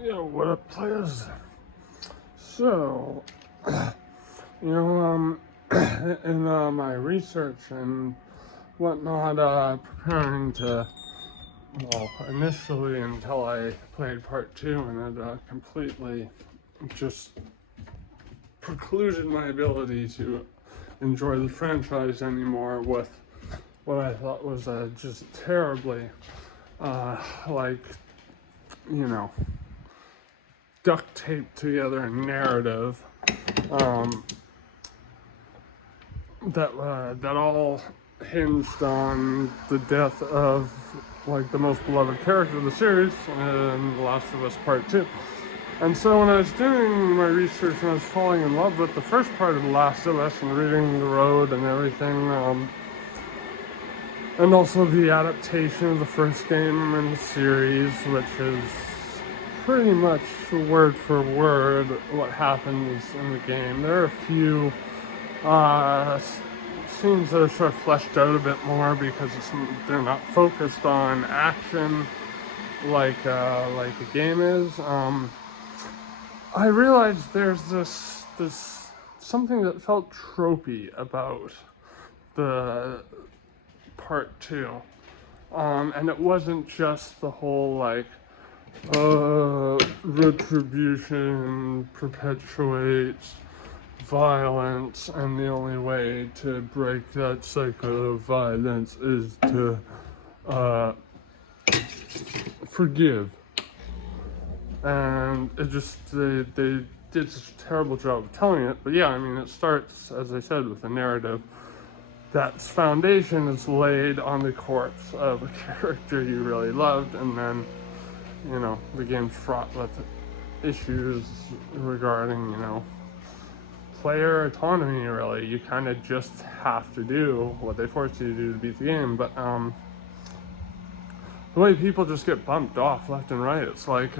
Yeah, what up, players? So, you know, in my research and whatnot, preparing to, well, initially until I played part 2, and it completely just precluded my ability to enjoy the franchise anymore with what I thought was a just terribly, like, you know, duct taped together narrative um, that all hinged on the death of like the most beloved character of the series in The Last of Us Part 2. And so when I was doing my research and I was falling in love with the first part of The Last of Us and reading The Road and everything, and also the adaptation of the first game in the series, which is pretty much word for word what happens in the game. There are a few scenes that are sort of fleshed out a bit more because they're not focused on action like the game is. I realized there's this something that felt tropey about the part 2, and it wasn't just the whole like retribution perpetuates violence, and the only way to break that cycle of violence is to forgive. And it just, they did such a terrible job of telling it. But yeah, I mean, it starts, as I said, with a narrative that's foundation is laid on the corpse of a character you really loved, and then, you know, the game's fraught with issues regarding, you know, player autonomy, really. You kind of just have to do what they force you to do to beat the game. But the way people just get bumped off left and right, it's like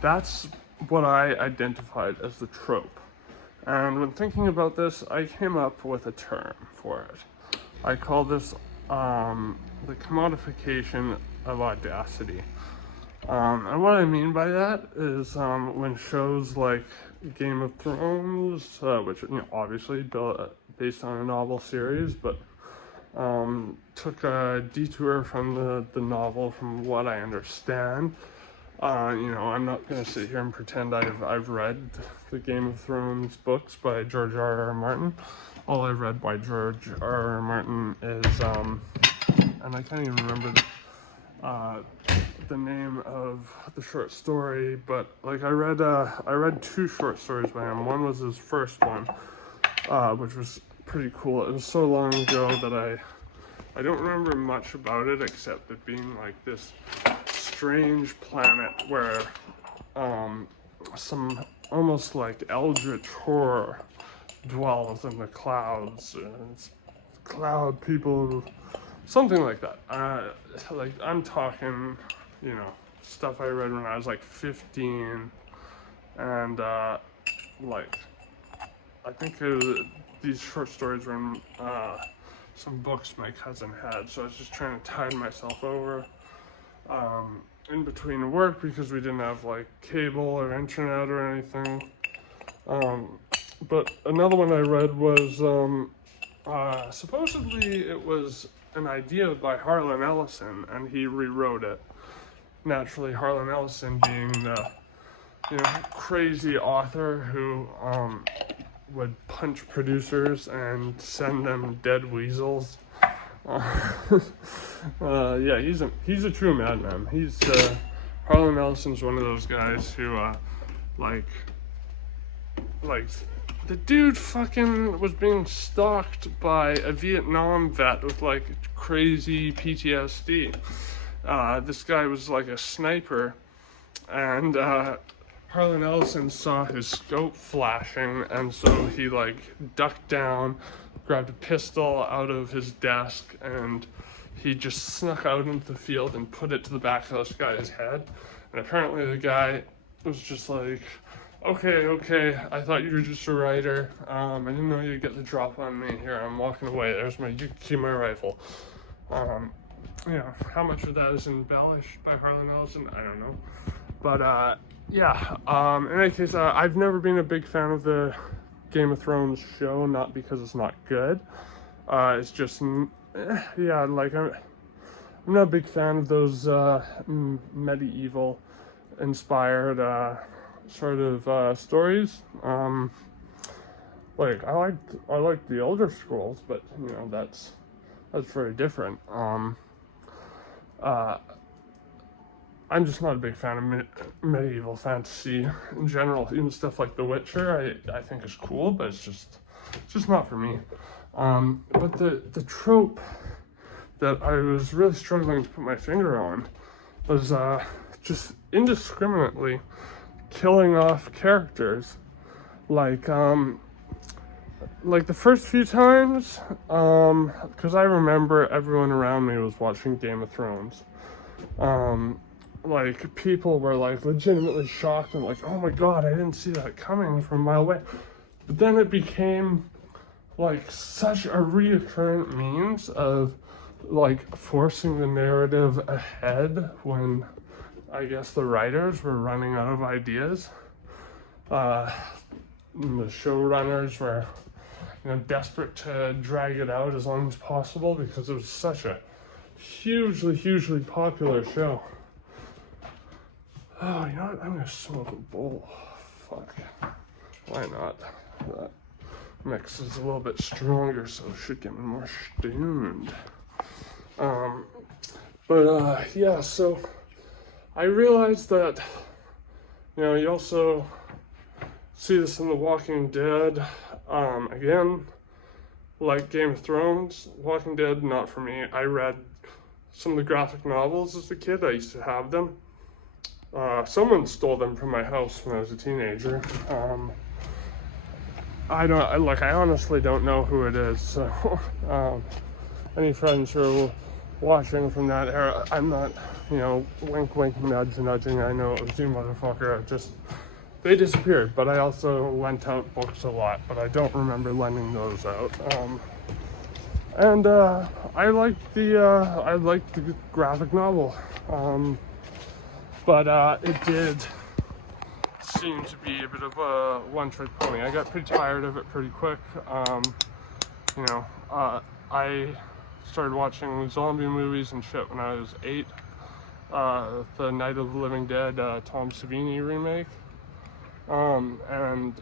that's what I identified as the trope. And when thinking about this, I came up with a term for it. I call this the commodification of audacity. And what I mean by that is when shows like Game of Thrones, which, you know, obviously based on a novel series, but took a detour from the novel, from what I understand. You know, I'm not gonna sit here and pretend I've read the Game of Thrones books by George R.R. Martin. All I've read by George R.R. Martin is, and I can't even remember the name of the short story, but like I read 2 short stories by him. One was his first one, which was pretty cool. It was so long ago that I don't remember much about it except it being like this strange planet where some almost like eldritch horror dwells in the clouds. It's cloud people, something like that. Like I'm talking, you know, stuff I read when I was like 15, and like I think these short stories were in some books my cousin had, so I was just trying to tide myself over in between work because we didn't have like cable or internet or anything. But another one I read was supposedly it was an idea by Harlan Ellison, and he rewrote it. Naturally, Harlan Ellison being the, you know, crazy author who would punch producers and send them dead weasels. Yeah, he's a true madman. Harlan Ellison's one of those guys who like the dude fucking was being stalked by a Vietnam vet with like crazy PTSD. This guy was like a sniper, and Harlan Ellison saw his scope flashing, and so he like ducked down, grabbed a pistol out of his desk, and he just snuck out into the field and put it to the back of this guy's head. And apparently the guy was just like, okay, I thought you were just a writer. I didn't know you'd get the drop on me. Here, I'm walking away. You can see my rifle. You know, how much of that is embellished by Harlan Ellison, I don't know. But yeah, in any case, I've never been a big fan of the Game of Thrones show, not because it's not good. It's just, yeah, like I'm not a big fan of those medieval inspired sort of stories. Like I like the Elder Scrolls, but you know that's very different. Uh, I'm just not a big fan of medieval fantasy in general. Even stuff like The Witcher, I think is cool, but it's just not for me. But the trope that I was really struggling to put my finger on was just indiscriminately killing off characters. Like the first few times, because I remember everyone around me was watching Game of Thrones. Like people were like legitimately shocked and like, oh my god, I didn't see that coming from a mile away. But then it became like such a reoccurrent means of like forcing the narrative ahead when I guess the writers were running out of ideas. The showrunners were, you know, desperate to drag it out as long as possible because it was such a hugely popular show. Oh, you know what? I'm gonna smoke a bowl. Fuck. Why not? That mix is a little bit stronger, so it should get me more stoned. Yeah, so I realized that, you know, you also see this in The Walking Dead. Again, like Game of Thrones, Walking Dead, not for me. I read some of the graphic novels as a kid. I used to have them. Someone stole them from my house when I was a teenager. I honestly don't know who it is. So, any friends who are watching from that era, I'm not, you know, wink, nudging. I know it was you, motherfucker. They disappeared. But I also lent out books a lot, but I don't remember lending those out. I liked the graphic novel. But it did seem to be a bit of a one-trick pony. I got pretty tired of it pretty quick. I started watching zombie movies and shit when I was 8. The Night of the Living Dead, Tom Savini remake. And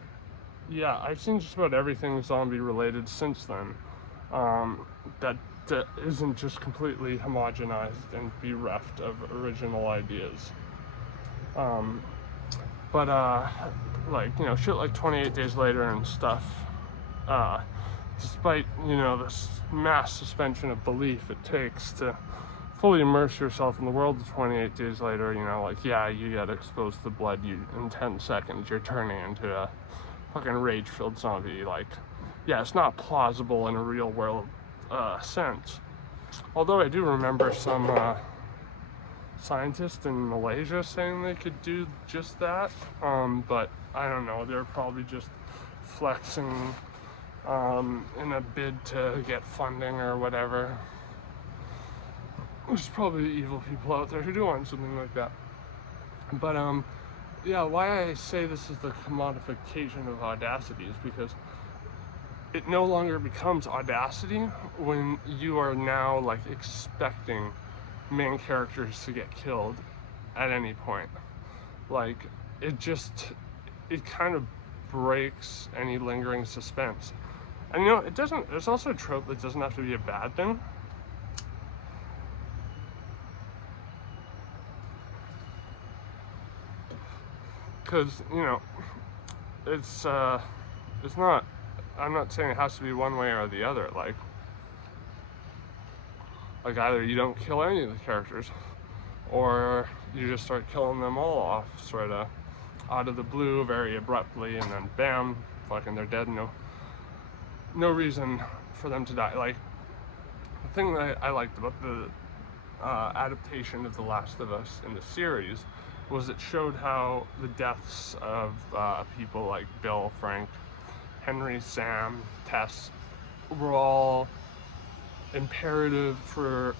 yeah, I've seen just about everything zombie related since then. That isn't just completely homogenized and bereft of original ideas. Like, you know, shit like 28 Days Later and stuff, despite, you know, this mass suspension of belief it takes to fully immerse yourself in the world of 28 Days Later, you know, like, yeah, you get exposed to blood, in 10 seconds, you're turning into a fucking rage-filled zombie. Like, yeah, it's not plausible in a real-world sense. Although I do remember some scientists in Malaysia saying they could do just that, but I don't know, they're probably just flexing in a bid to get funding or whatever. There's probably evil people out there who do want something like that. But yeah, why I say this is the commodification of audacity is because it no longer becomes audacity when you are now like expecting main characters to get killed at any point. Like, it kind of breaks any lingering suspense. And you know, there's also a trope that doesn't have to be a bad thing. Because, you know, it's not, I'm not saying it has to be one way or the other. Like either you don't kill any of the characters, or you just start killing them all off, sort of out of the blue, very abruptly, and then bam, fucking they're dead. No reason for them to die. Like, the thing that I liked about the adaptation of The Last of Us in the series was it showed how the deaths of people like Bill, Frank, Henry, Sam, Tess were all imperative for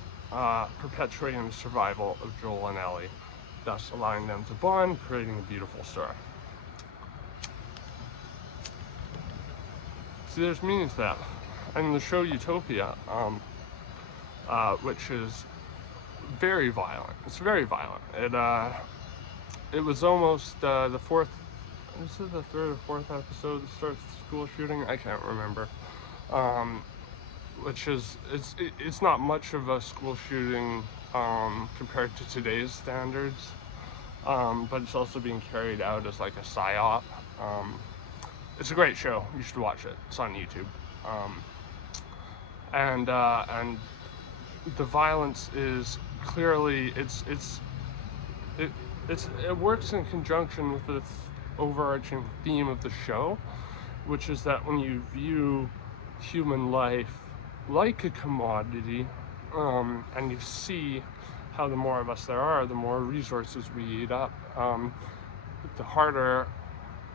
perpetuating the survival of Joel and Ellie. thus allowing them to bond, creating a beautiful story. See, there's meaning to that. And the show Utopia, which is very violent. It's very violent. It was almost the fourth, is it the third or fourth episode that starts the school shooting? I can't remember. Which is, it's not much of a school shooting compared to today's standards, but it's also being carried out as like a psyop. It's a great show. You should watch it. It's on YouTube. And the violence is clearly, it works in conjunction with the overarching theme of the show, which is that when you view human life like a commodity, and you see how the more of us there are, the more resources we eat up, the harder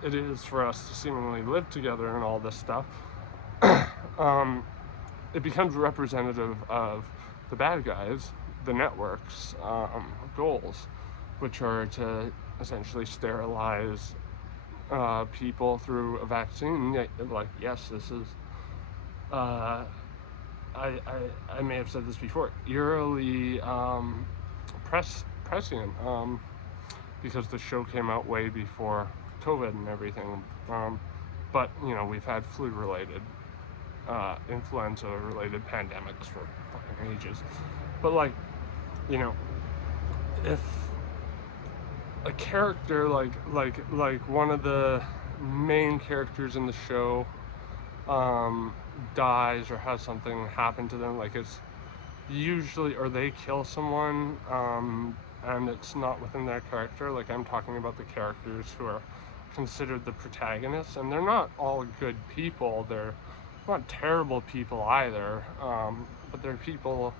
it is for us to seemingly live together and all this stuff. It becomes representative of the bad guys, the network's goals, which are to essentially sterilize people through a vaccine. Like, yes, this is, I may have said this before, eerily prescient, because the show came out way before COVID and everything. But, you know, we've had flu-related, influenza-related pandemics for fucking ages. But, like, you know, if a character like one of the main characters in the show dies or has something happen to them, like it's usually, or they kill someone, and it's not within their character, like I'm talking about the characters who are considered the protagonists, and they're not all good people, they're not terrible people either, but they're people,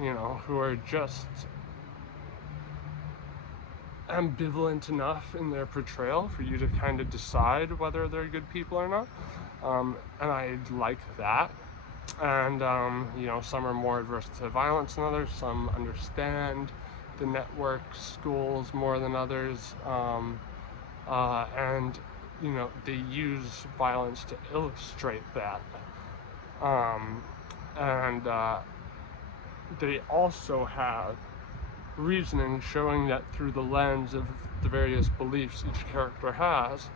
you know, who are just ambivalent enough in their portrayal for you to kind of decide whether they're good people or not, and I like that. And you know, some are more adverse to violence than others, some understand the network schools more than others, and you know, they use violence to illustrate that, and they also have reasoning showing that through the lens of the various beliefs each character has,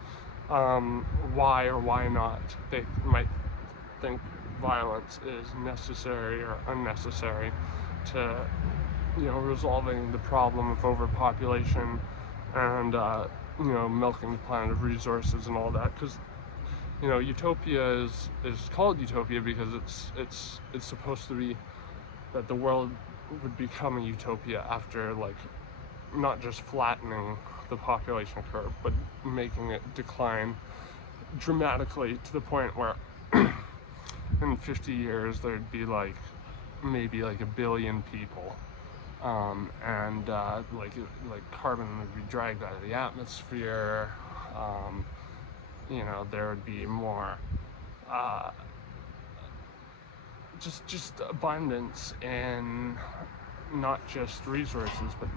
why or why not they might think violence is necessary or unnecessary to, you know, resolving the problem of overpopulation and you know, milking the planet of resources and all that. Because, you know, Utopia is called Utopia because it's supposed to be that the world would become a utopia after, like, not just flattening the population curve, but making it decline dramatically to the point where in 50 years there'd be like maybe like 1 billion people, and like carbon would be dragged out of the atmosphere. You know, there would be more just abundance in not just resources but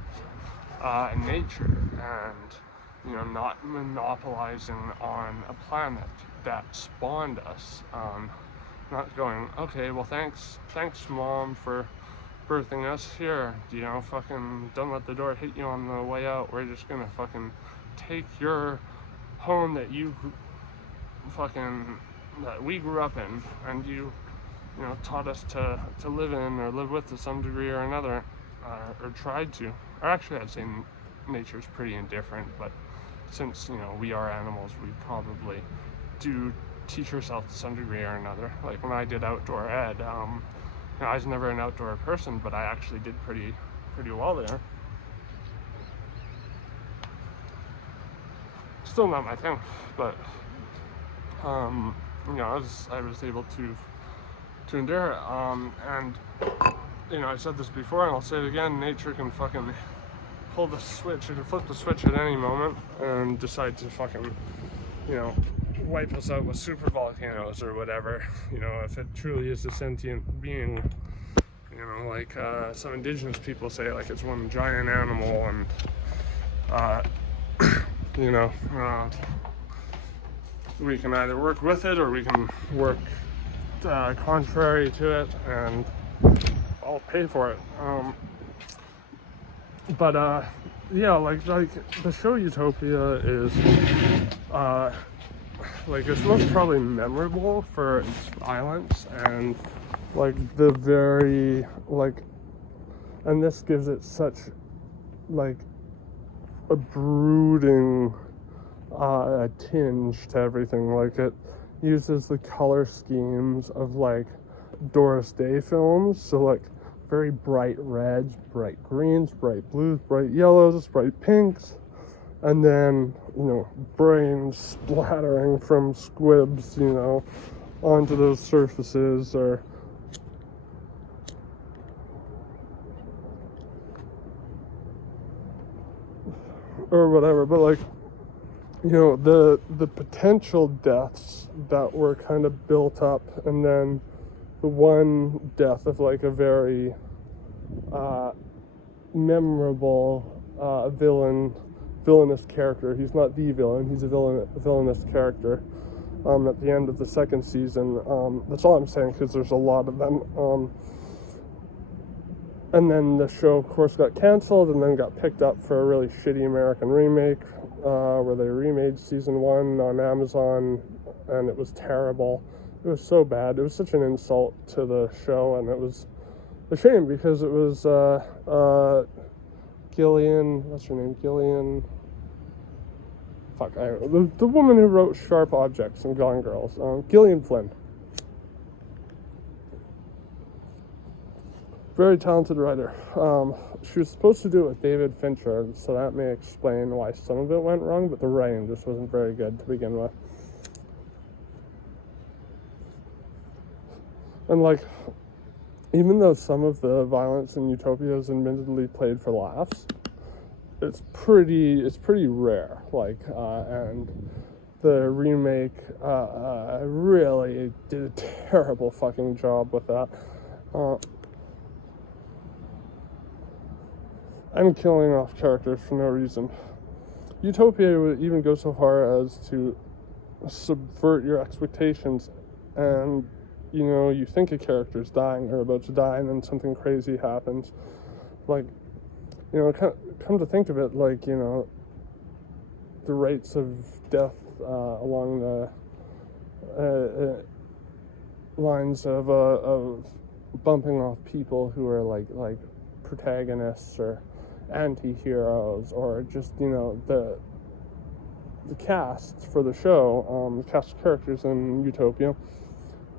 in nature, and, you know, not monopolizing on a planet that spawned us. Not going, okay, well, thanks mom for birthing us, here, you know, fucking don't let the door hit you on the way out, we're just gonna fucking take your home that that we grew up in, and you know, taught us to live in or live with to some degree or another, or tried to. Or actually, I'd say nature's pretty indifferent, but since, you know, we are animals, we probably do teach ourselves to some degree or another. Like when I did outdoor ed, you know, I was never an outdoor person, but I actually did pretty well there. Still not my thing, but you know, I was able to endure it, and, you know, I said this before and I'll say it again, nature can fucking pull the switch, it can flip the switch at any moment and decide to fucking, you know, wipe us out with super volcanoes or whatever, you know, if it truly is a sentient being, you know, like some indigenous people say, like it's one giant animal, and uh, you know, we can either work with it or we can work contrary to it, and I'll pay for it. But yeah, like the show Utopia is like it's most probably memorable for its violence and like the very like, and this gives it such like a brooding tinge to everything. Like it uses the color schemes of like Doris Day films, so like very bright reds, bright greens, bright blues, bright yellows, bright pinks, and then, you know, brains splattering from squibs, you know, onto those surfaces, or whatever. But like, you know, the potential deaths that were kind of built up, and then the one death of like a very memorable villainous character. He's not the villain, he's a villainous character at the end of the second season. That's all I'm saying, because there's a lot of them. And then the show, of course, got canceled and then got picked up for a really shitty American remake, where they remade season 1 on Amazon, and it was terrible. It was so bad. It was such an insult to the show, and it was a shame, because it was Gillian, what's her name? Gillian, the woman who wrote Sharp Objects and Gone Girls, Gillian Flynn. Very talented writer. She was supposed to do it with David Fincher, so that may explain why some of it went wrong, but the writing just wasn't very good to begin with. And like, even though some of the violence in Utopia is admittedly played for laughs, it's pretty rare. Like, and the remake really did a terrible fucking job with that. And killing off characters for no reason. Utopia would even go so far as to subvert your expectations, and you know, you think a character's dying or about to die, and then something crazy happens. Like, you know, come to think of it, like, you know, the rates of death along the lines of bumping off people who are like protagonists or anti-heroes, or just, you know, the cast for the show, the cast of characters in Utopia,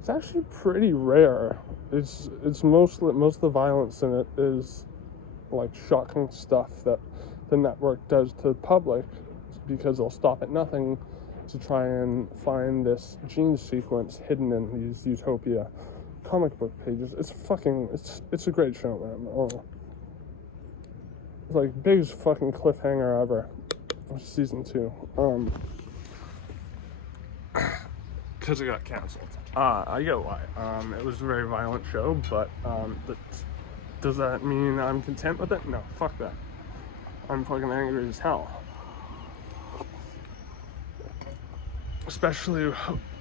it's actually pretty rare. It's most of the violence in it is like shocking stuff that the network does to the public, because they'll stop at nothing to try and find this gene sequence hidden in these Utopia comic book pages. It's a great show, man. Oh. It's like biggest fucking cliffhanger ever. Season 2. Because it got canceled. I get why. It was a very violent show, but does that mean I'm content with it? No, fuck that. I'm fucking angry as hell. Especially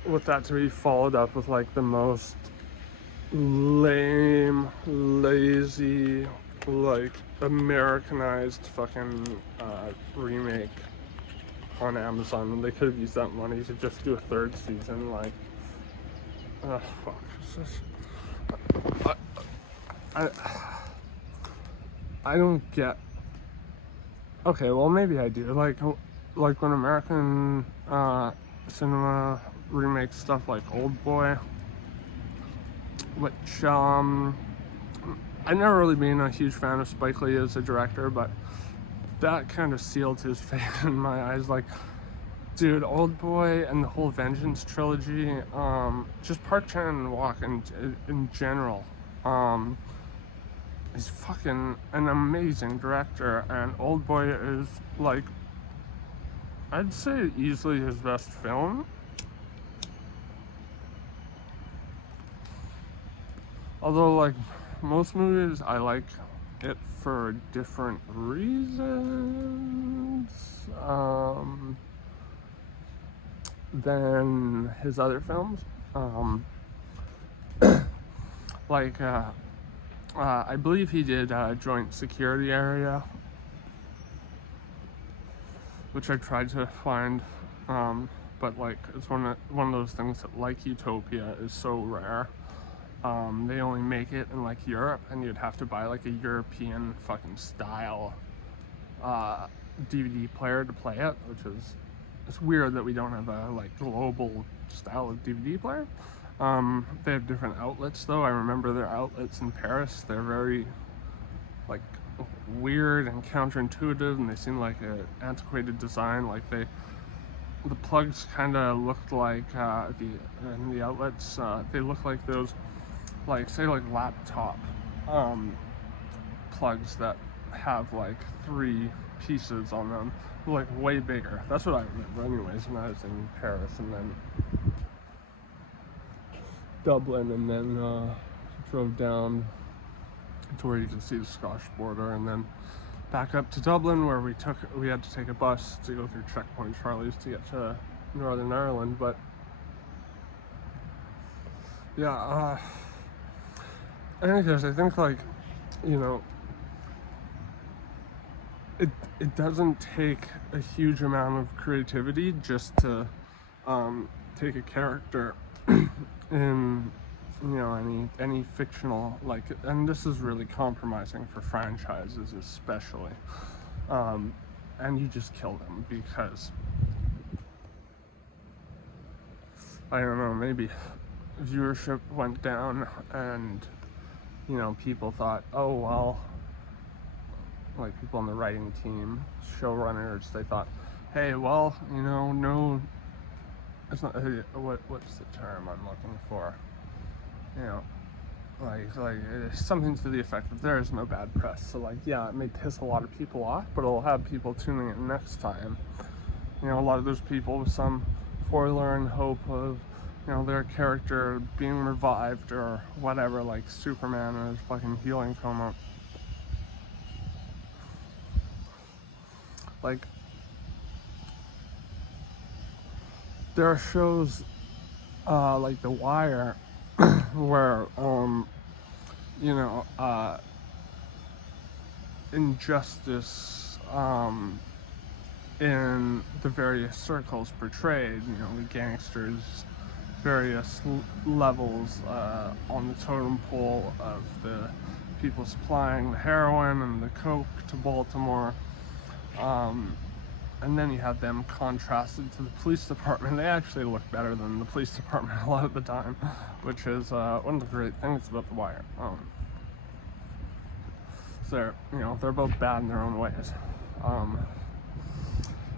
with that to be followed up with like the most lame, lazy, like Americanized fucking remake on Amazon, when they could have used that money to just do a third season. Like, fuck. It's just, I don't get. Okay, well maybe I do. Like when American cinema remakes stuff like Old Boy, which I've never really been a huge fan of Spike Lee as a director, but that kind of sealed his fate in my eyes. Like, dude, Old Boy and the whole Vengeance trilogy, just Park Chan-wook in general, he's fucking an amazing director, and Old Boy is like, I'd say easily his best film. Although like most movies I like it for different reasons than his other films. Like, I believe he did Joint Security Area, which I tried to find, but like it's one of those things that, like Utopia, is so rare. They only make it in like Europe, and you'd have to buy like a European fucking style DVD player to play it, which is, it's weird that we don't have a like global style of DVD player. They have different outlets though. I remember their outlets in Paris. They're very like weird and counterintuitive, and they seem like an antiquated design. Like the plugs kind of looked like the outlets. They look like those, like say like laptop plugs that have like 3 pieces on them, like way bigger. That's what I remember anyways when I was in Paris, and then Dublin, and then drove down to where you can see the Scottish border, and then back up to Dublin, where we had to take a bus to go through Checkpoint Charlie's to get to Northern Ireland. But yeah, anyways, I think like, you know, it doesn't take a huge amount of creativity just to take a character in, you know, any fictional, like, and this is really compromising for franchises especially, and you just kill them because, I don't know, maybe viewership went down, and, you know, people thought, oh well, like people on the writing team, showrunners, they thought, hey, well, you know, no, it's not, what's the term I'm looking for? You know, like something to the effect of there is no bad press. So like, yeah, it may piss a lot of people off, but it'll have people tuning in next time. You know, a lot of those people with some forlorn hope of, you know, their character being revived or whatever, like Superman in his fucking healing coma. Like, there are shows like The Wire where you know, injustice in the various circles portrayed, you know, the gangsters, various levels on the totem pole of the people supplying the heroin and the coke to Baltimore. And then you have them contrasted to the police department. They actually look better than the police department a lot of the time, which is one of the great things about The Wire. So they're, you know, they're both bad in their own ways.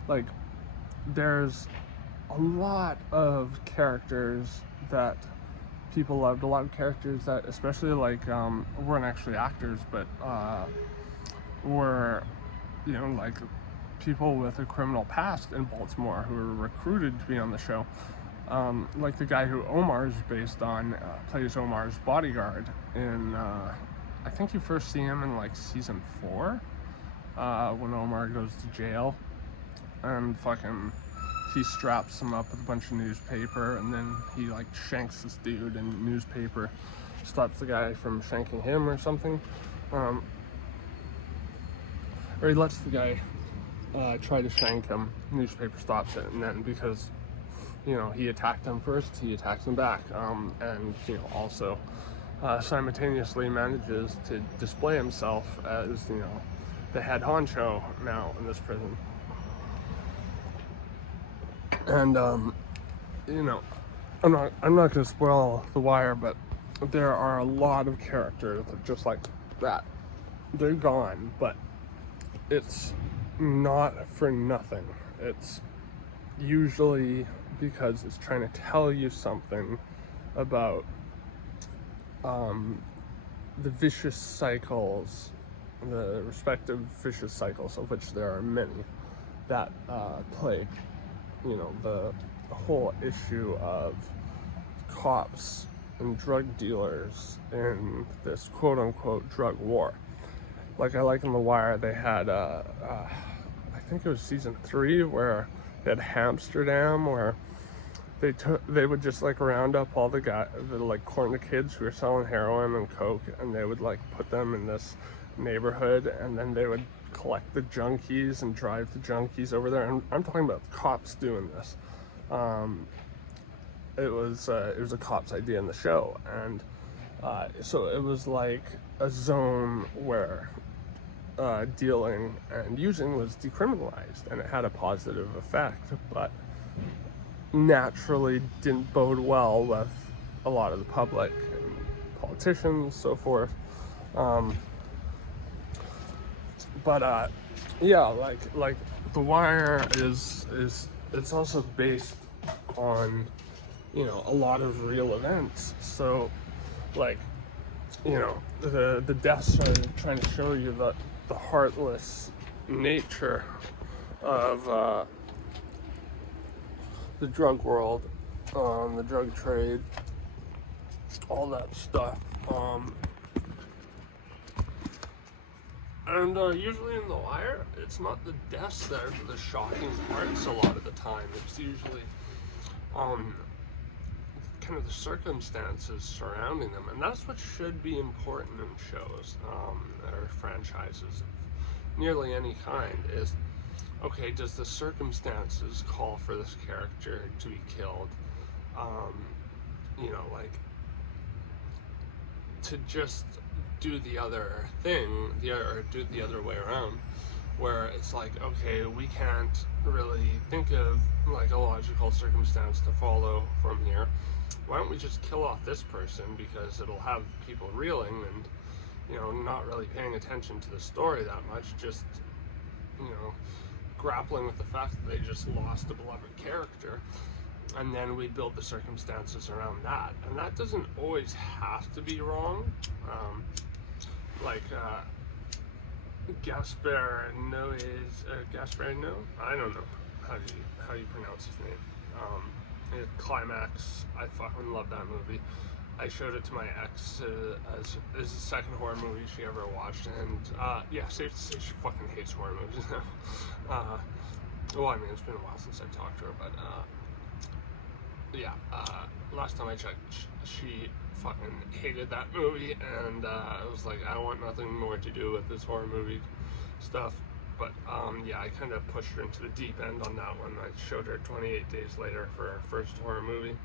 Like, there's a lot of characters that people loved, a lot of characters that, especially like, weren't actually actors, but were, you know, like people with a criminal past in Baltimore who were recruited to be on the show. Like the guy who Omar is based on plays Omar's bodyguard in, I think you first see him in like season 4, when Omar goes to jail, and fucking he straps him up with a bunch of newspaper, and then he like shanks this dude, and newspaper stops the guy from shanking him or something, or he lets the guy try to shank him, newspaper stops it, and then because, you know, he attacked him first, he attacks him back, and, you know, also simultaneously manages to display himself as, you know, the head honcho now in this prison. And you know, I'm not gonna spoil The Wire, but there are a lot of characters that just like that, they're gone, but it's not for nothing. It's usually because it's trying to tell you something about the vicious cycles, the respective vicious cycles, of which there are many, that plague, you know, the whole issue of cops and drug dealers in this quote-unquote drug war. like I like in The Wire, they had I think it was season 3 where they had Amsterdam, where they would just like round up all the like corner kids who were selling heroin and coke, and they would like put them in this neighborhood, and then they would collect the junkies and drive the junkies over there. And I'm talking about cops doing this. It was a cop's idea in the show, and so it was like a zone where dealing and using was decriminalized, and it had a positive effect, but naturally didn't bode well with a lot of the public and politicians, so forth. But yeah, like The Wire is it's also based on, you know, a lot of real events. So like, you know, the deaths are trying to show you the heartless nature of the drug world, the drug trade, all that stuff. And usually in The Wire, it's not the deaths that are the shocking parts a lot of the time. It's usually kind of the circumstances surrounding them. And that's what should be important in shows or franchises of nearly any kind is, okay, does the circumstances call for this character to be killed? You know, like, to just do the other thing, or do it the other way around, where it's like, okay, we can't really think of like a logical circumstance to follow from here. Why don't we just kill off this person, because it'll have people reeling and, you know, not really paying attention to the story that much, just, you know, grappling with the fact that they just lost a beloved character, and then we build the circumstances around that. And that doesn't always have to be wrong. Like Gasparino is Gasparino? I don't know how you pronounce his name. Climax, I fucking love that movie. I showed it to my ex as the second horror movie she ever watched, and yeah, safe to say she fucking hates horror movies now. Well, I mean, it's been a while since I talked to her, but yeah, last time I checked, she fucking hated that movie, and I was like, I want nothing more to do with this horror movie stuff. But yeah, I kind of pushed her into the deep end on that one. I showed her 28 Days Later for her first horror movie,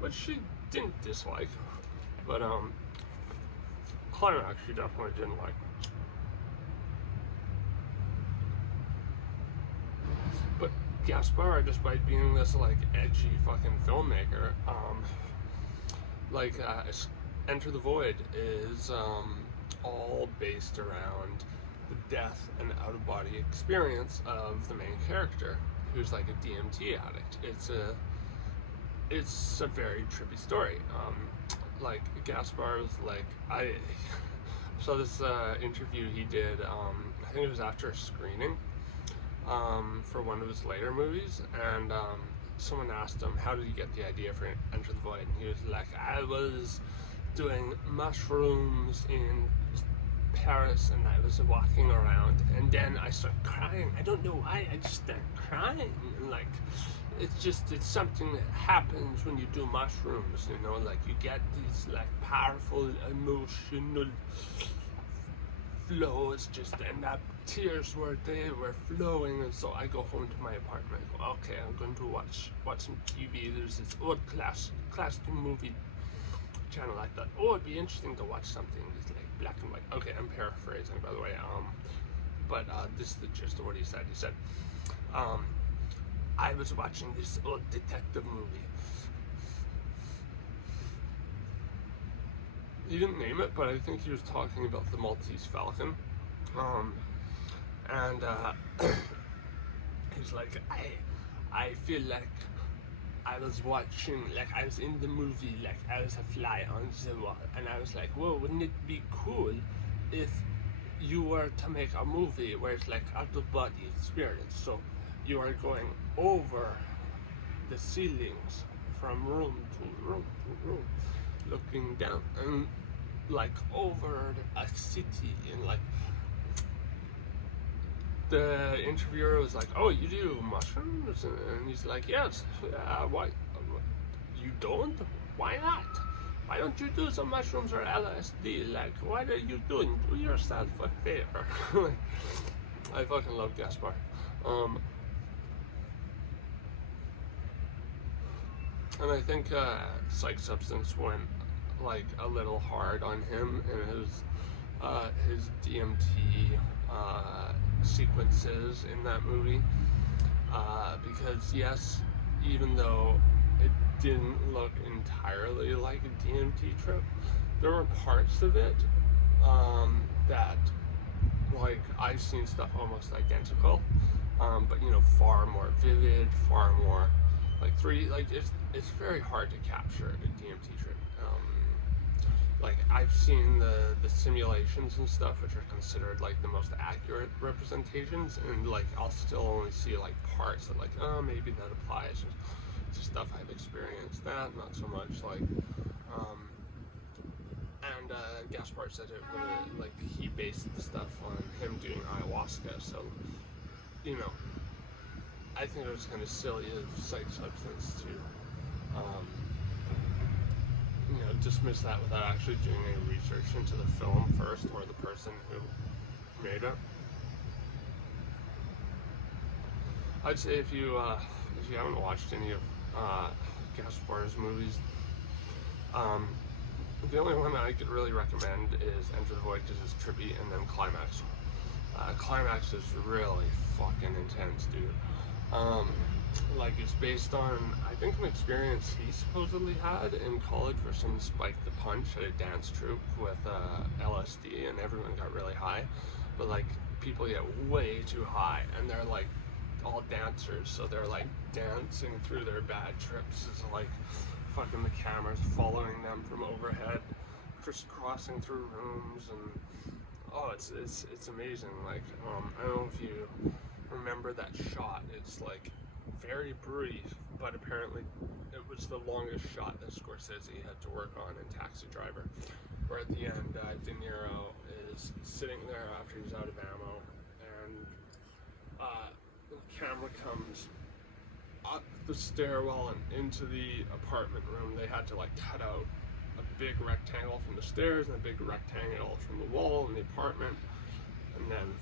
which she didn't dislike, but Climax she definitely didn't like. But Gaspar, despite being this like edgy fucking filmmaker, like Enter the Void is all based around the death and out-of-body experience of the main character, who's like a DMT addict. It's a very trippy story. Like Gaspar was like, I saw this interview he did, I think it was after a screening for one of his later movies, and someone asked him, how did you get the idea for Enter the Void? And he was like, I was doing mushrooms in Paris, and I was walking around, and then I started crying. I don't know why, I just started crying, and like, it's something that happens when you do mushrooms, you know, like you get these like powerful emotional flows, just, and that tears they were flowing. And so I go home to my apartment, I go, okay, I'm going to watch some TV. There's this old classic movie channel like that. Oh, it'd be interesting to watch something that's like black and white. Okay, I'm paraphrasing, by the way, but this is the gist of what he said. He said, I was watching this old detective movie. He didn't name it, but I think he was talking about the Maltese Falcon. And he's like, I feel like I was watching, like I was in the movie, like I was a fly on the wall, and I was like, whoa, wouldn't it be cool if you were to make a movie where it's like out-of-body experience? So you are going over the ceilings from room to room to room, looking down, and like over a city, and like the interviewer was like, "Oh, you do mushrooms?" And he's like, "Yes." Why? You don't? Why not? Why don't you do some mushrooms or LSD? Like, what are you doing? Do yourself a favor. Like, I fucking love Gaspar. And I think Psych Substance went like a little hard on him and his DMT sequences in that movie, because yes, even though it didn't look entirely like a DMT trip, there were parts of it that, like, I've seen stuff almost identical, but you know, far more vivid, far more like it's very hard to capture a DMT trip. Like, I've seen the simulations and stuff, which are considered like the most accurate representations, and like I'll still only see like parts that, like, oh, maybe that applies to stuff I've experienced. That not so much. Like, and Gaspar said it was like he based the stuff on him doing ayahuasca. So, you know, I think it was kind of silly of Psych Substance to you know, dismiss that without actually doing any research into the film first, or the person who made it. I'd say if you haven't watched any of Gaspar's movies, the only one that I could really recommend is Enter the Void, because it's trippy, and then Climax. Climax is really fucking intense, dude. Like, it's based on, I think, an experience he supposedly had in college where someone spiked the punch at a dance troupe with LSD, and everyone got really high. But like, people get way too high, and they're like all dancers, so they're like dancing through their bad trips as like fucking the cameras following them from overhead, crisscrossing through rooms, and oh, it's amazing. Like, I don't know if you remember that shot. It's like very brief, but apparently it was the longest shot that Scorsese had to work on in Taxi Driver, where at the end De Niro is sitting there after he's out of ammo, and the camera comes up the stairwell and into the apartment room. They had to like cut out a big rectangle from the stairs and a big rectangle from the wall in the apartment, and then,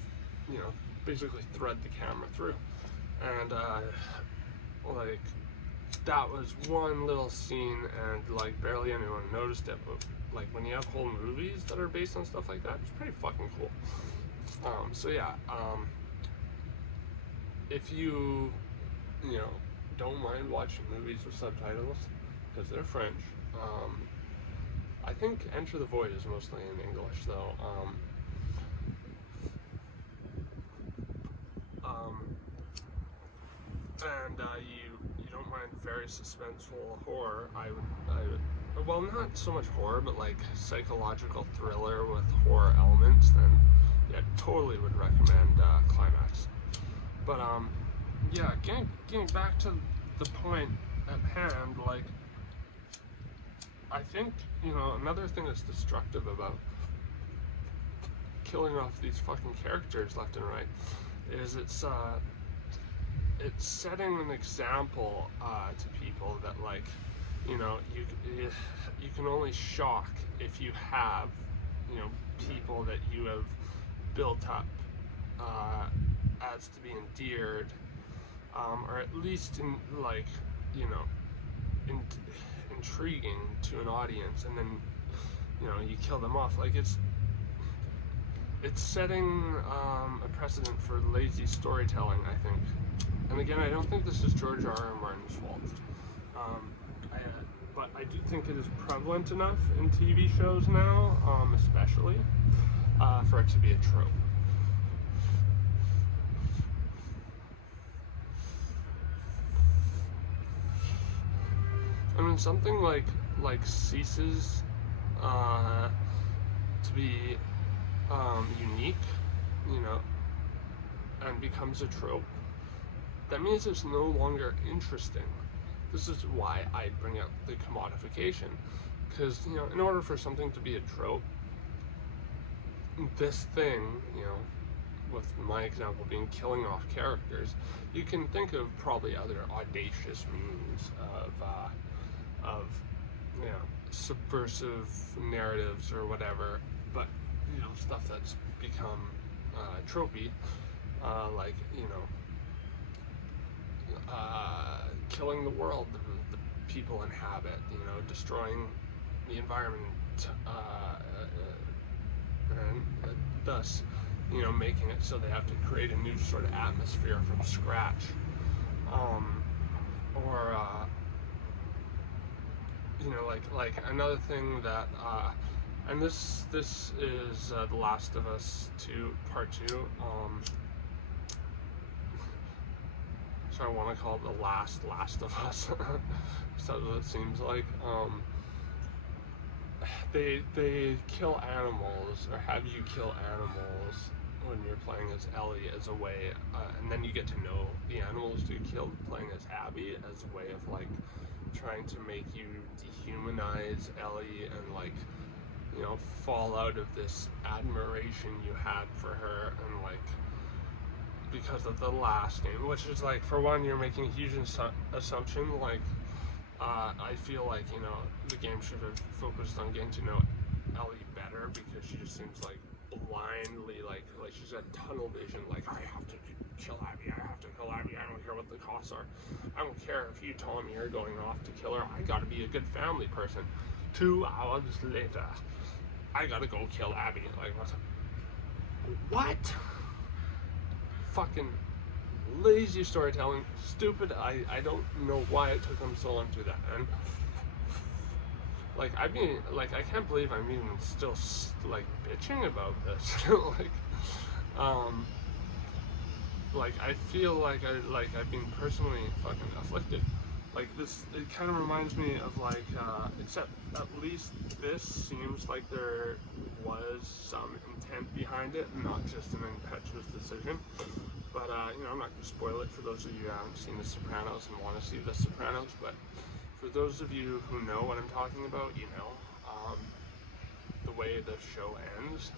you know, basically thread the camera through. And like, that was one little scene, and like barely anyone noticed it, but like when you have whole movies that are based on stuff like that, it's pretty fucking cool. So yeah, if you know, don't mind watching movies with subtitles, because they're French. I think Enter the Void is mostly in English though. And you don't mind very suspenseful horror, I would, well, not so much horror, but like psychological thriller with horror elements, then yeah, totally would recommend Climax. But yeah, getting back to the point at hand, like, I think, you know, another thing that's destructive about killing off these fucking characters left and right is it's setting an example to people that, like, you know, you can only shock if you have, you know, people that you have built up as to be endeared, or at least in, like, you know, intriguing to an audience, and then, you know, you kill them off. Like, it's setting a precedent for lazy storytelling, I think. And again, I don't think this is George R.R. Martin's fault. But I do think it is prevalent enough in TV shows now, especially, for it to be a trope. I mean, something like ceases to be unique, you know, and becomes a trope, that means it's no longer interesting. This is why I bring up the commodification, because, you know, in order for something to be a trope, this thing, you know, with my example being killing off characters, you can think of probably other audacious means of you know, subversive narratives or whatever, but you know, stuff that's become tropey, like, you know, killing the world the people inhabit, you know, destroying the environment, and thus, you know, making it so they have to create a new sort of atmosphere from scratch, or you know, like another thing that, and this is The Last of Us 2 Part 2. So I want to call it The Last of Us. That's what it seems like. They kill animals, or have you kill animals when you're playing as Ellie as a way, and then you get to know the animals you killed playing as Abby as a way of like trying to make you dehumanize Ellie and like, you know, fall out of this admiration you had for her, and like, because of the last game, which is like, for one, you're making a huge assumption. Like, I feel like, you know, the game should have focused on getting to know Ellie better, because she just seems like blindly, like she's got tunnel vision, like, I have to kill Abby, I have to kill Abby, I don't care what the costs are, I don't care if you tell me you're going off to kill her, I gotta be a good family person. 2 hours later, I gotta go kill Abby. Like, what? Fucking lazy storytelling, stupid. I don't know why it took them so long to do that. And like, I mean, like, I can't believe I'm even still like bitching about this. Like I feel like I've been personally fucking afflicted. Like, this, it kind of reminds me of like, except at least this seems like there was some intent behind it, not just an impetuous decision. But, you know, I'm not going to spoil it for those of you who haven't seen The Sopranos and want to see The Sopranos, but for those of you who know what I'm talking about, you know, the way the show ends.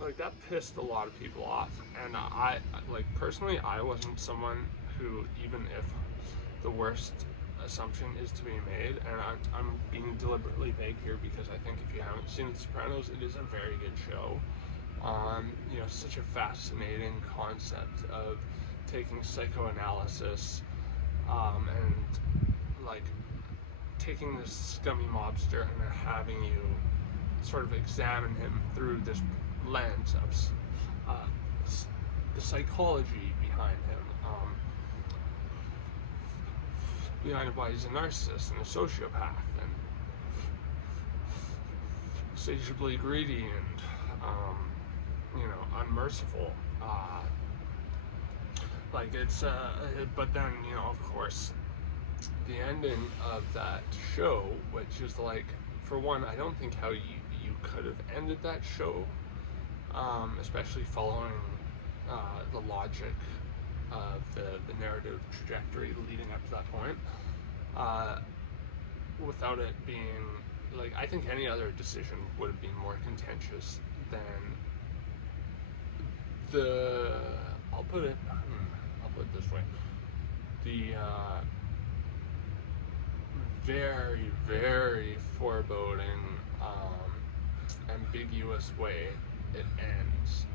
Like, that pissed a lot of people off, and I, like, personally, I wasn't someone who, even if the worst assumption is to be made, and I'm being deliberately vague here because I think if you haven't seen The Sopranos, it is a very good show. You know, such a fascinating concept of taking psychoanalysis, and like taking this scummy mobster and then having you sort of examine him through this lens of the psychology behind him, behind why he's a narcissist and a sociopath and insatiably greedy and, you know, unmerciful. Like, it's, but then, you know, of course, the ending of that show, which is like, for one, I don't think how you could have ended that show, especially following the logic of the narrative trajectory leading up to that point, without it being, like, I think any other decision would have been more contentious than I'll put it this way, the very, very foreboding, ambiguous way it ends.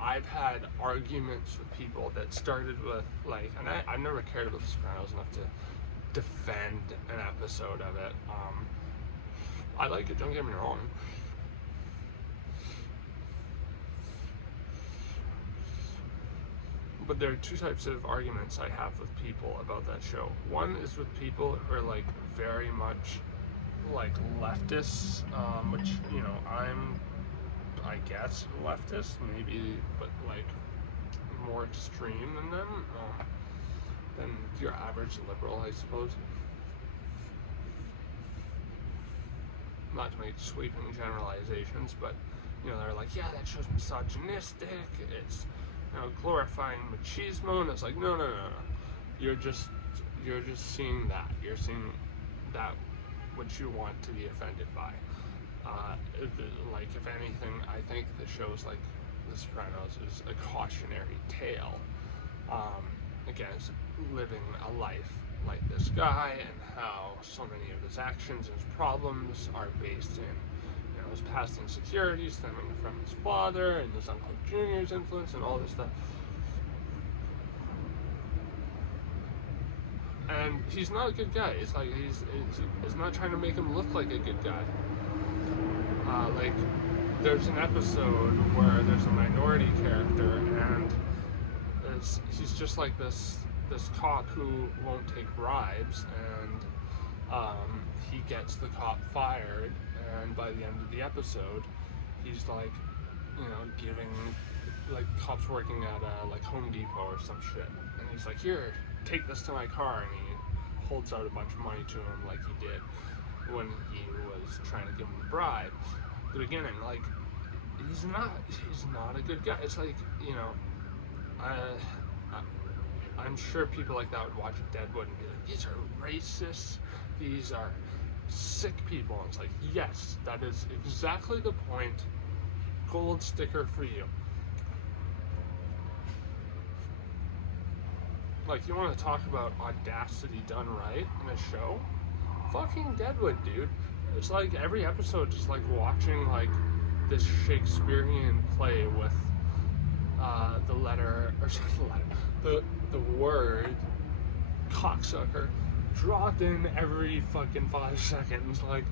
I've had arguments with people that started with, like, and I've never cared about The Sopranos enough to defend an episode of it. I like it, don't get me wrong. But there are two types of arguments I have with people about that show. One is with people who are, like, very much, like, leftists, which, you know, I'm, I guess, leftist, maybe, but, like, more extreme than them, than your average liberal, I suppose. Not to make sweeping generalizations, but, you know, they're like, yeah, that show's misogynistic, it's, you know, glorifying machismo, and it's like, no. You're just seeing that. You're seeing that which you want to be offended by. Like, if anything, I think the shows like The Sopranos is a cautionary tale against living a life like this guy, and how so many of his actions and his problems are based in, you know, his past insecurities stemming from his father and his Uncle Junior's influence and all this stuff. And he's not a good guy. It's like it's not trying to make him look like a good guy. Like, there's an episode where there's a minority character, and he's just like this cop who won't take bribes, and he gets the cop fired, and by the end of the episode, he's like, you know, giving, like, cops working at like Home Depot or some shit, and he's like, here, take this to my car, and he holds out a bunch of money to him like he did when he was trying to give him a bribe. At the beginning, like, he's not a good guy. It's like, you know, I'm sure people like that would watch Deadwood and be like, these are racists, these are sick people. And it's like, yes, that is exactly the point. Gold sticker for you. Like, you want to talk about audacity done right in a show? Fucking Deadwood, dude. It's like every episode just like watching like this Shakespearean play with the letter, or sorry, the word cocksucker dropped in every fucking 5 seconds, like,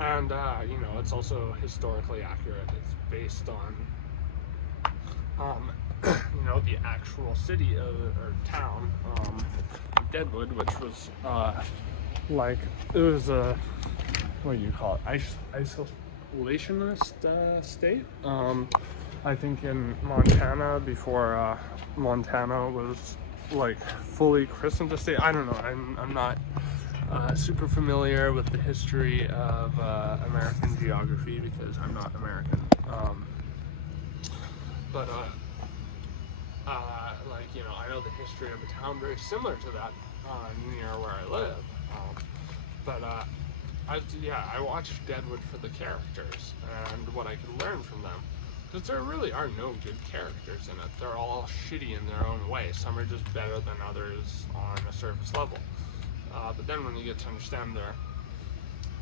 and you know, it's also historically accurate. It's based on you know, the actual city or town, Deadwood, which was like, it was a, what do you call it, isolationist state. I think in Montana, before Montana was like fully christened a state. I don't know. I'm not super familiar with the history of American geography because I'm not American. But like, you know, I know the history of a town very similar to that near where I live. But I watched Deadwood for the characters and what I could learn from them. Because there really are no good characters in it. They're all shitty in their own way. Some are just better than others on a surface level. But then when you get to understand their,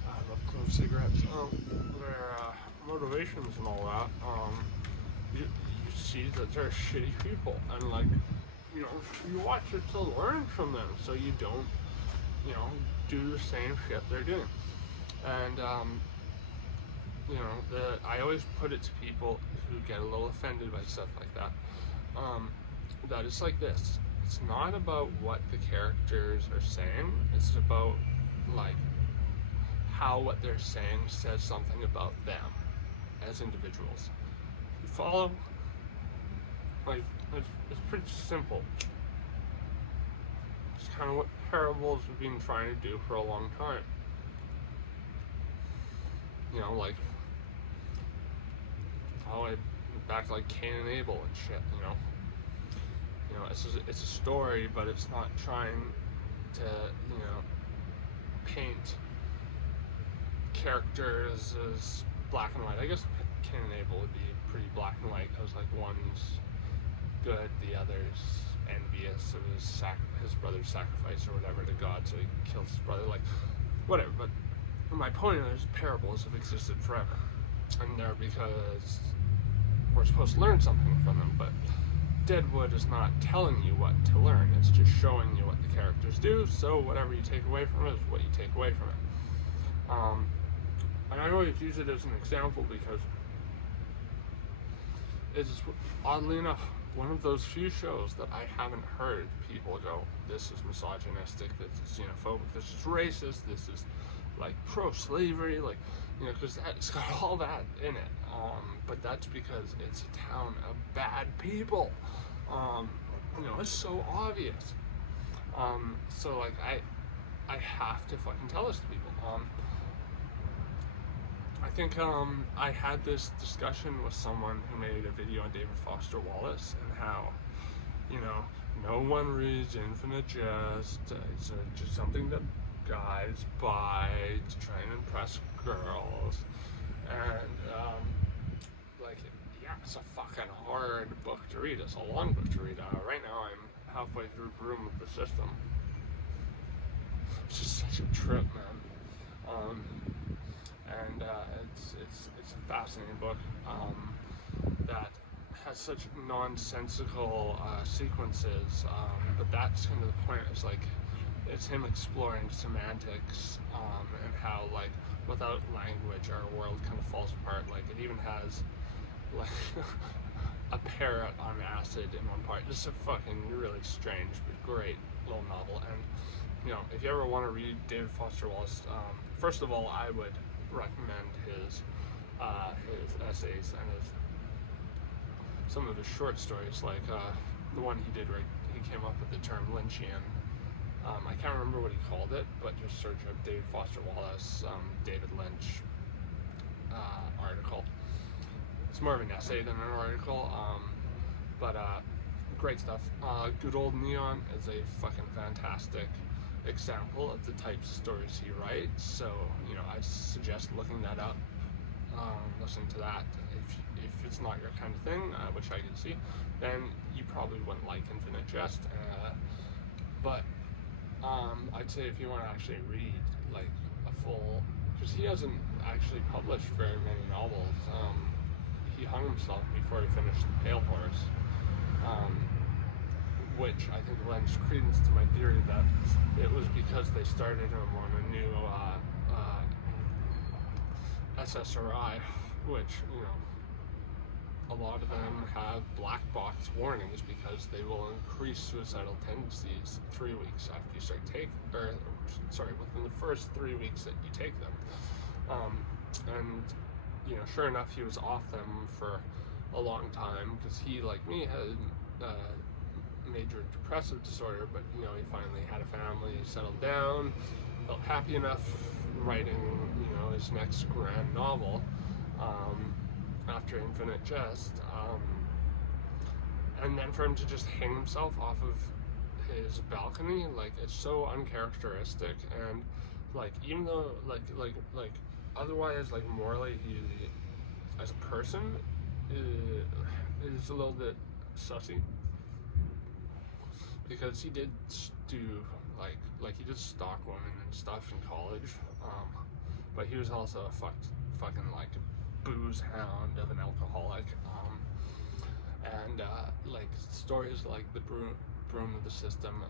I love clove cigarettes, their motivations and all that, you see that they're shitty people. And, like, you know, you watch it to learn from them so you don't, you know, do the same shit they're doing. And, you know, I always put it to people who get a little offended by stuff like that, that it's like this. It's not about what the characters are saying, it's about, like, how what they're saying says something about them as individuals. You follow? Like, it's pretty simple. It's kind of what parables have been trying to do for a long time. You know, like, back like Cain and Abel and shit, you know. You know, it's a story, but it's not trying to, you know, paint characters as black and white. I guess Cain and Abel would be pretty black and white, because like one's good, the other's envious of his brother's sacrifice or whatever to God, so he kills his brother, like, whatever. But my point is, parables have existed forever, and they're because we're supposed to learn something from them. But Deadwood is not telling you what to learn, it's just showing you what the characters do, so whatever you take away from it is what you take away from it. And I always use it as an example because it's, oddly enough, one of those few shows that I haven't heard people go, this is misogynistic, this is xenophobic, this is racist, this is like pro-slavery, like, you know, because it's got all that in it. But that's because it's a town of bad people. You know, it's so obvious. So like I have to fucking tell this to people. I think I had this discussion with someone who made a video on David Foster Wallace and how, you know, no one reads Infinite Jest. It's just something that guys buy to try and impress girls, and like, yeah, it's a fucking hard book to read. It's a long book to read. Right now I'm halfway through Broom of the System. It's just such a trip, man. And it's a fascinating book that has such nonsensical sequences, but that's kind of the point. Is like, it's him exploring semantics, and how, like, without language our world kind of falls apart. Like, it even has like a parrot on acid in one part. Just a fucking really strange but great little novel. And you know, if you ever want to read David Foster Wallace, first of all, I would recommend his essays and some of his short stories, like the one he did, right, he came up with the term Lynchian. I can't remember what he called it, but just search up David Foster Wallace, David Lynch article. It's more of an essay than an article, but great stuff. Good Old Neon is a fucking fantastic example of the types of stories he writes, so, you know, I suggest looking that up, listening to that. If it's not your kind of thing, which I can see, then you probably wouldn't like Infinite Jest, but I'd say if you want to actually read, like, a full, because he hasn't actually published very many novels. He hung himself before he finished The Pale Horse, which I think lends credence to my theory that it was because they started him on a new SSRI, which, you know, a lot of them have black box warnings because they will increase suicidal tendencies 3 weeks after you start within the first 3 weeks that you take them. And, you know, sure enough, he was off them for a long time because he, like me, had major depressive disorder, but, you know, he finally had a family, settled down, felt happy enough writing, you know, his next grand novel, after Infinite Jest, and then for him to just hang himself off of his balcony, like, it's so uncharacteristic. And, like, even though, like otherwise, like, morally, he, as a person, is a little bit sussy, because he did do, like he did stalk women and stuff in college, but he was also a fucking, like, booze hound of an alcoholic, and like, stories like the Broom of the System,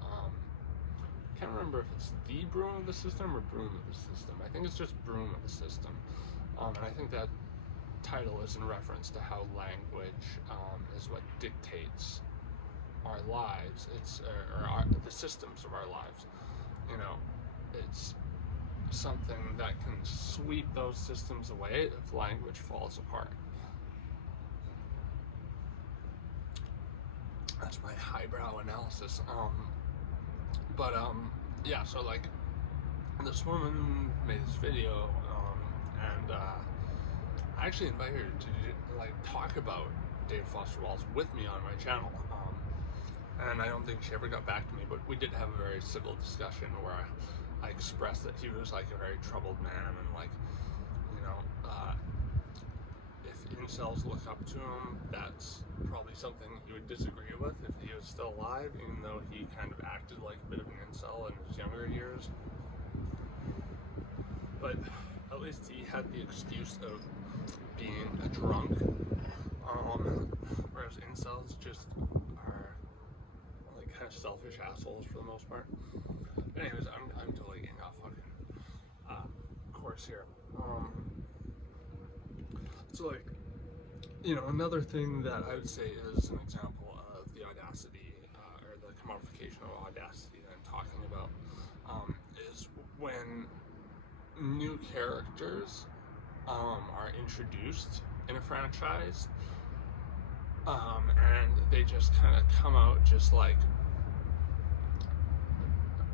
can't remember if it's the Broom of the System or Broom of the System. I think it's just Broom of the System, and I think that title is in reference to how language is what dictates our lives. It's the systems of our lives. You know, it's something that can sweep those systems away if language falls apart. That's my highbrow analysis. Yeah, so, like, this woman made this video, and I actually invited her to, like, talk about David Foster Wallace with me on my channel, and I don't think she ever got back to me, but we did have a very civil discussion where I expressed that he was, like, a very troubled man, and, like, you know, if incels look up to him, that's probably something he would disagree with if he was still alive, even though he kind of acted like a bit of an incel in his younger years. But at least he had the excuse of being a drunk, whereas incels just are, like, kind of selfish assholes for the most part. But anyways, I'm totally getting off fucking course here. So, like, you know, another thing that I would say is an example of the audacity, or the commodification of audacity that I'm talking about, is when new characters are introduced in a franchise, and they just kind of come out just, like,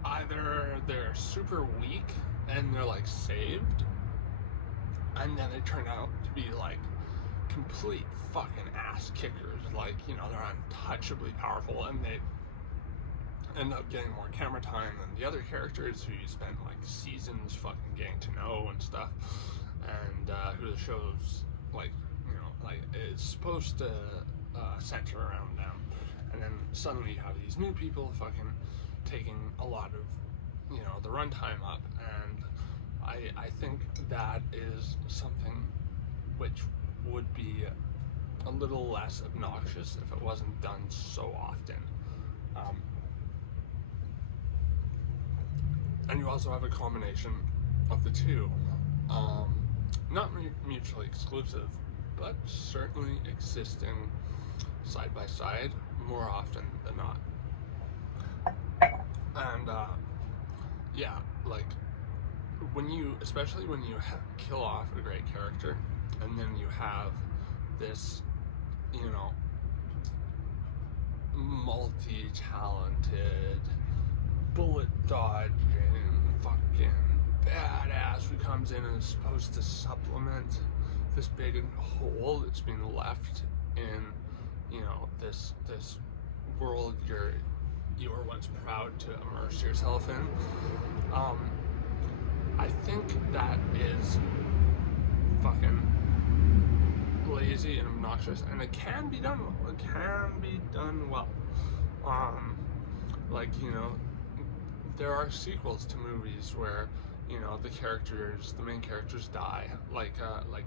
either they're super weak and they're, like, saved, and then they turn out to be, like, complete fucking ass kickers, like, you know, they're untouchably powerful, and they end up getting more camera time than the other characters who you spend like seasons fucking getting to know and stuff, and who the show's like, you know, like it's supposed to center around them, and then suddenly you have these new people fucking taking a lot of, you know, the runtime up, and I think that is something which would be a little less obnoxious if it wasn't done so often. And you also have a combination of the two. Not mutually exclusive, but certainly existing side by side more often than not. And yeah, like especially when you kill off a great character, and then you have this, you know, multi-talented, bullet dodging, fucking badass who comes in and is supposed to supplement this big hole that's been left in, you know, this world you were once proud to immerse yourself in. I think that is fucking lazy and obnoxious, and it can be done well. It can be done well. Like, you know, there are sequels to movies where, you know, the main characters die, like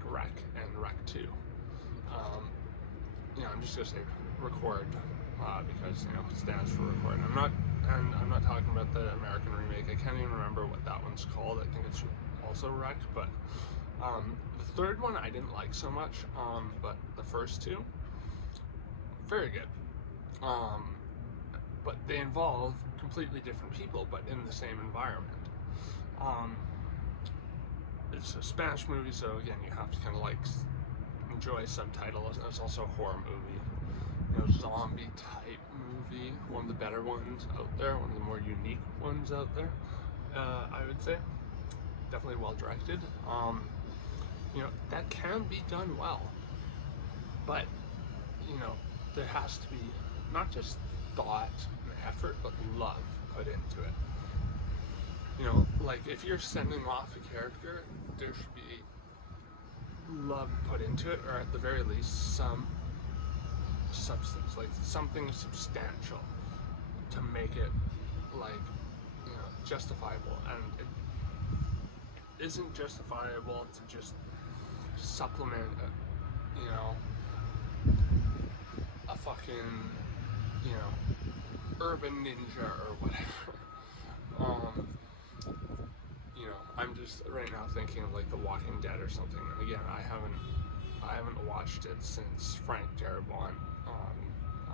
Wreck and Wreck 2. You know, I'm just gonna say record, because, you know, it stands for record. I'm not talking about the American remake. I can't even remember what that one's called. I think it's also Wreck, but the third one I didn't like so much, but the first two, very good. But they involve completely different people, but in the same environment. It's a Spanish movie, so again, you have to kind of like enjoy subtitles. It's also a horror movie, you know, zombie type movie. One of the better ones out there, one of the more unique ones out there, I would say. Definitely well directed. You know, that can be done well, but, you know, there has to be not just thought and effort, but love put into it. You know, like if you're sending off a character, there should be love put into it, or at the very least some substance, like something substantial to make it, like, you know, justifiable. And it isn't justifiable to just supplement you know, a fucking, you know, urban ninja or whatever. You know, I'm just right now thinking of like The Walking Dead or something. And again, I haven't watched it since Frank Darabont.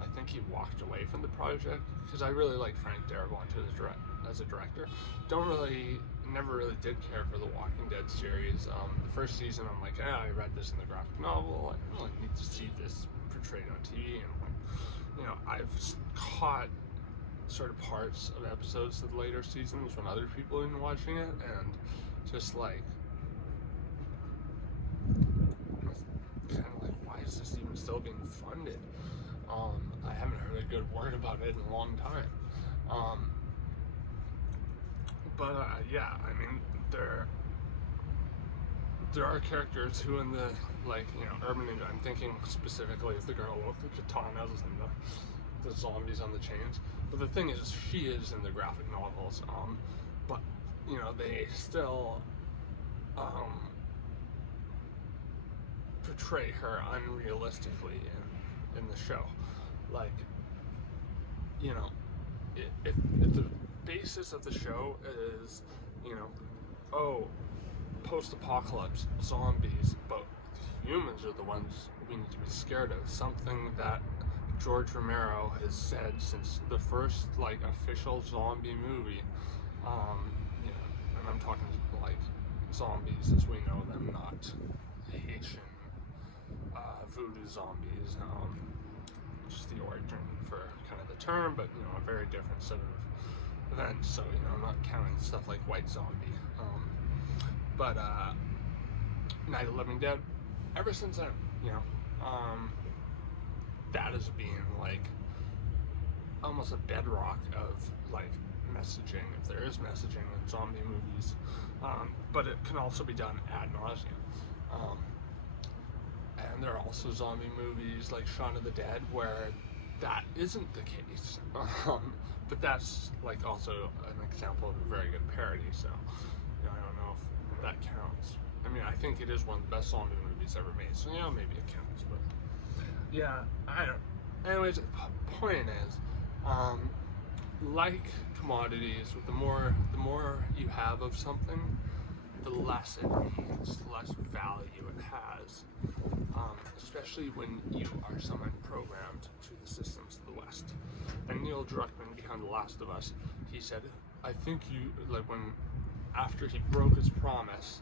I think he walked away from the project, because I really like Frank Darabont as a director. Never really did care for the Walking Dead series. The first season, I'm like, I read this in the graphic novel. I really need to see this portrayed on TV. And like, you know, I've caught sort of parts of episodes of the later seasons when other people have been watching it, and just like, kind of like, why is this even still being funded? I haven't heard a good word about it in a long time. Yeah, I mean, there are characters who in the, like, you know, urban ninja, I'm thinking specifically of the girl with the katanas and the zombies on the chains. But the thing is, she is in the graphic novels, but, you know, they still portray her unrealistically in the show. Like, you know, if the basis of the show is, you know, oh, post-apocalypse, zombies, but humans are the ones we need to be scared of. Something that George Romero has said since the first, like, official zombie movie. You know, and I'm talking like zombies as we know them, not Haitian voodoo zombies. Just the origin for kind of the term, but, you know, a very different set of events. So, you know, I'm not counting stuff like White Zombie. But Night of the Living Dead, ever since then, you know, that has been like almost a bedrock of like messaging, if there is messaging in zombie movies, but it can also be done ad nauseum. And there are also zombie movies like Shaun of the Dead where that isn't the case. But that's like also an example of a very good parody, so you know, I don't know if that counts. I mean, I think it is one of the best zombie movies ever made, so yeah, maybe it counts, but yeah, I don't. Anyways, the point is, like commodities, the more you have of something, the less it means, the less value it has. Especially when you are someone programmed to the systems of the West. And Neil Druckmann, behind The Last of Us, he said, I think you, like when, after he broke his promise,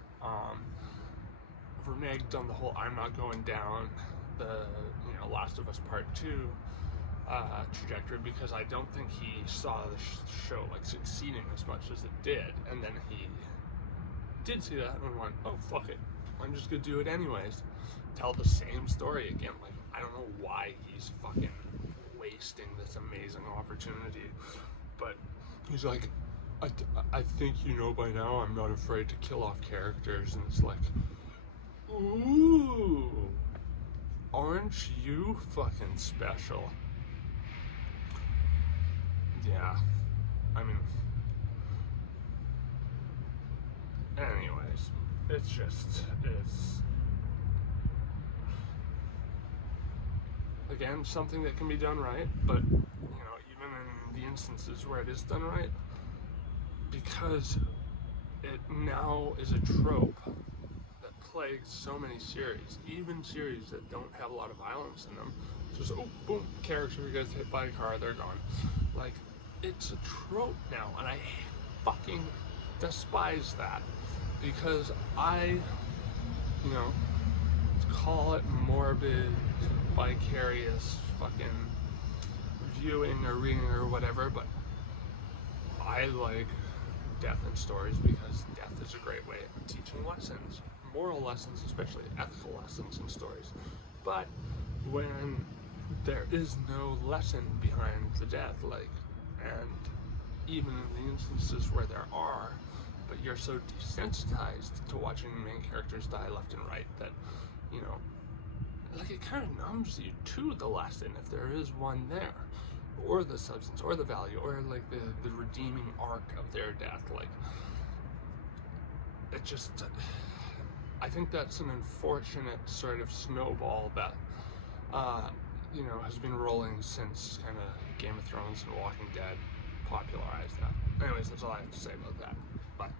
reneged on the whole I'm not going down the, Last of Us Part 2 trajectory, because I don't think he saw the show like succeeding as much as it did, and then he did see that and went, oh fuck it, I'm just gonna do it anyways, tell the same story again. Like, I don't know why he's fucking wasting this amazing opportunity, but he's like, I think you know by now I'm not afraid to kill off characters, and it's like, ooh, aren't you fucking special? Yeah, I mean, anyways, it's again something that can be done right, but even in the instances where it is done right, because it now is a trope that plagues so many series, even series that don't have a lot of violence in them. Just, oh, boom, character gets hit by a car, they're gone. Like, it's a trope now, and I fucking despise that, because I, call it morbid, vicarious fucking viewing or reading or whatever, but I like death in stories because death is a great way of teaching lessons, moral lessons, especially ethical lessons in stories. But when there is no lesson behind the death, and even in the instances where there are, but you're so desensitized to watching main characters die left and right that, it kind of numbs you to the lesson if there is one there, or the substance, or the value, or like the redeeming arc of their death. Like, it just, I think that's an unfortunate sort of snowball that has been rolling since kind of Game of Thrones and Walking Dead popularized that. Anyways, that's all I have to say about that. Bye.